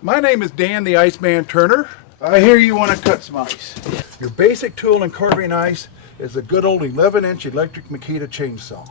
My name is Dan the Iceman Turner. I hear you want to cut some ice. Your basic tool in carving ice is a good old 11-inch electric Makita chainsaw.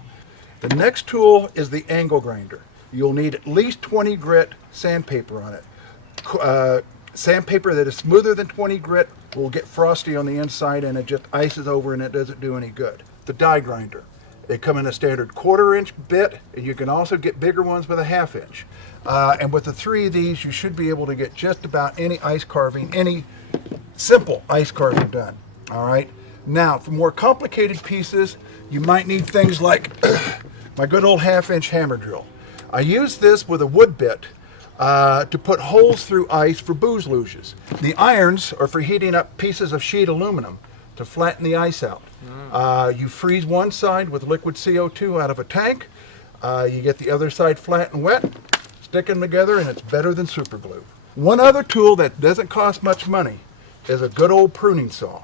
The next tool is the angle grinder. You'll need at least 20 grit sandpaper on it. Sandpaper that is smoother than 20 grit will get frosty on the inside and it just ices over and it doesn't do any good. The die grinder. They come in a standard 1/4-inch bit, and you can also get bigger ones with a 1/2 inch. And with the 3 of these, you should be able to get just about any ice carving, any simple ice carving done. All right. Now, for more complicated pieces, you might need things like my good old 1/2 inch hammer drill. I use this with a wood bit to put holes through ice for booze luges. The irons are for heating up pieces of sheet aluminum to flatten the ice out. You freeze one side with liquid CO2 out of a tank. You get the other side flat and wet, stick them together, and it's better than super glue. One other tool that doesn't cost much money is a good old pruning saw.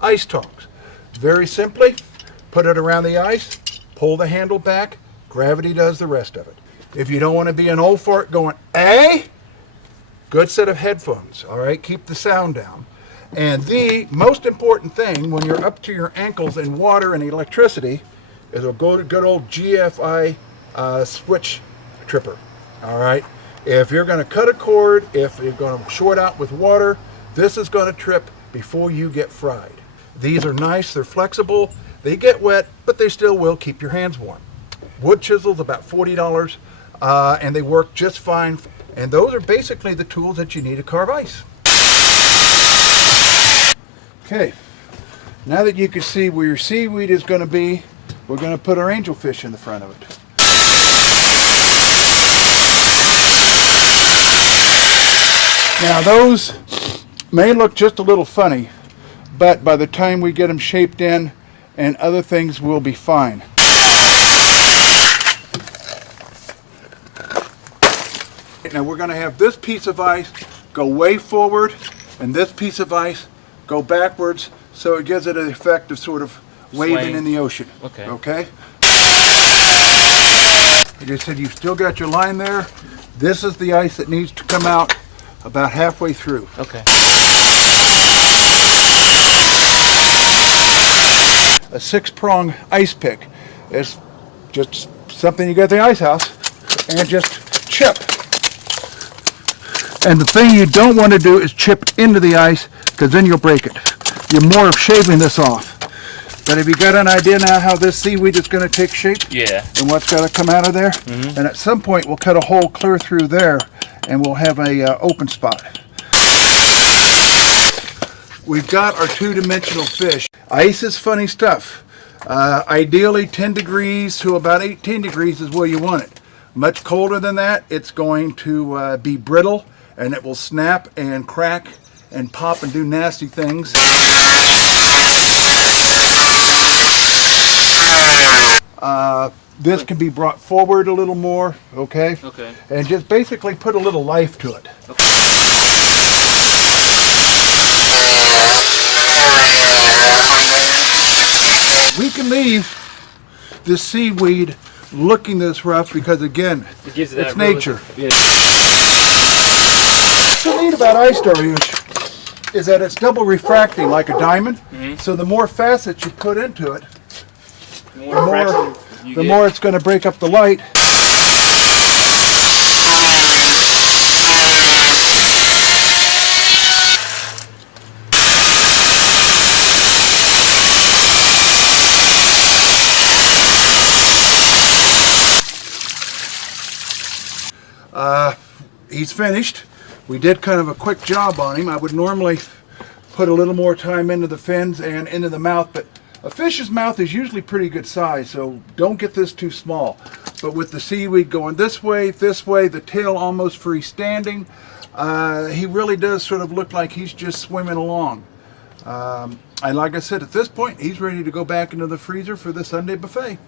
Ice tongs. Very simply, put it around the ice, pull the handle back, gravity does the rest of it. If you don't want to be an old fart going, eh? Good set of headphones, all right? Keep the sound down. And the most important thing when you're up to your ankles in water and electricity is a good old GFI switch tripper, all right? If you're going to cut a cord, if you're going to short out with water, this is going to trip before you get fried. These are nice, they're flexible, they get wet, but they still will keep your hands warm. Wood chisels, about $40, and they work just fine. And those are basically the tools that you need to carve ice. Okay, now that you can see where your seaweed is going to be, we're going to put our angelfish in the front of it. Now those may look just a little funny, but by the time we get them shaped in and other things will be fine. Now we're going to have this piece of ice go way forward and this piece of ice go backwards, so it gives it an effect of sort of waving Swaying in the ocean. Okay. Okay? Like I said, you've still got your line there. This is the ice that needs to come out about halfway through. Okay. A 6-prong ice pick is just something you get at the ice house and just chip. And the thing you don't want to do is chip into the ice, because then you'll break it. You're more of shaving this off. But have you got an idea now how this seaweed is going to take shape? Yeah. And what's got to come out of there? Mm-hmm. And at some point we'll cut a hole clear through there and we'll have a open spot. We've got our 2-dimensional fish. Ice is funny stuff. Ideally 10 degrees to about 18 degrees is where you want it. Much colder than that, it's going to be brittle and it will snap and crack and pop and do nasty things. This can be brought forward a little more, okay? Okay. And just basically put a little life to it. Okay. We can leave this seaweed looking this rough because, again, it's nature. What's so neat about ice deluge is that it's double refracting like a diamond. Mm-hmm. So the more facets you put into it, the more it's going to break up the light. He's finished. We did kind of a quick job on him. I would normally put a little more time into the fins and into the mouth, but a fish's mouth is usually pretty good size, so don't get this too small. But with the seaweed going this way, the tail almost freestanding, he really does sort of look like he's just swimming along. And like I said, at this point, he's ready to go back into the freezer for the Sunday buffet.